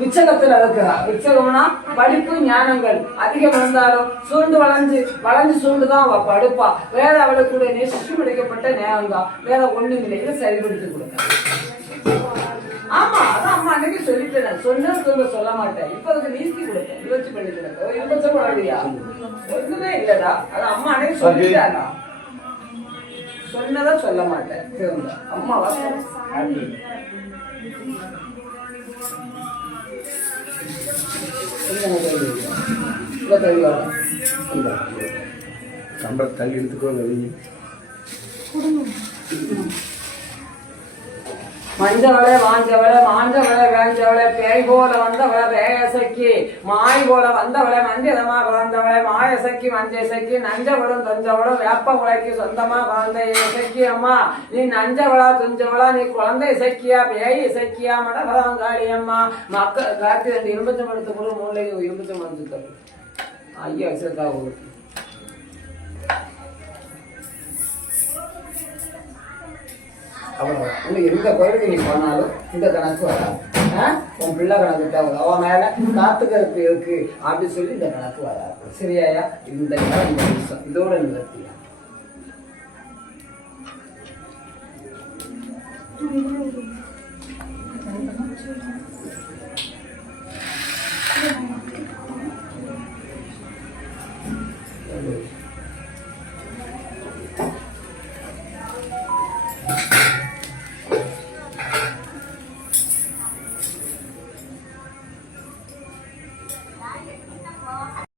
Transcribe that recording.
விச்சகத்துல இருக்கிறா. விச்சகம்னா படிப்பு ஞானங்கள் அதிகம் இருந்தாலும் சூண்டு வளைஞ்சு சூண்டுதான் அவ படுப்பா. வேற அவளுக்கு நெசிச்சு பிடிக்கப்பட்ட நேரம் தான், வேற ஒண்ணும் இல்லை. இதை சரிபடுத்தி கொடுங்க. ஆமா, அதான் அம்மா அன்னைக்கு சொல்லிட்டேன். சொல்ல மாட்டேன். இப்ப அதுக்கு நீஸ்தி கொடுத்தேன். யோசிச்சு பண்ணி கொடுத்தேன். இருபத்தம் குழந்தையா ஒண்ணுமே இல்லடா. அது அம்மா அன்னைக்கு சொல்லிட்டாடா. சொன்னதா சொல்ல மாட்டேன். திரும்ப அம்மாவா கம்பை தள்ளி எடுத்துக்கோ. மஞ்சவளை வாஞ்சவளை மாஞ்சவளை வேஞ்சவளை பேய் போல வந்தவளை பேயசக்கி மாய் போல வந்தவளை மஞ்சதமா கலந்தவளை மாயசக்கி மஞ்சசக்கி நஞ்சவளும் தொஞ்சவளும் வேப்ப உலைக்கு சொந்தமா கலந்த இசக்கி. அம்மா நீ நஞ்சவளா துஞ்சவளா, நீ குழந்தை இசக்கியா பேய் இசக்கியா மடபதாங்காளி. அம்மா மக்கள் கார்த்தி 2 இரும்பச்சம் எடுத்து கூட 3 இரும்பச்சம் எடுத்து ஐயா வச்சிருக்கா உங்களுக்கு. அவ்வளவு எந்த கோயிலுக்கு நீ போனாலும் இந்த கணக்கு வராது. உன் பிள்ளை கணக்கு தேவை, அவன் மேல காத்துக்கருப்பு இருக்கு அப்படின்னு சொல்லி இந்த கணக்கு வராது. சரியாயா? இந்த நிமிஷம் இதோட நிறுத்தியா.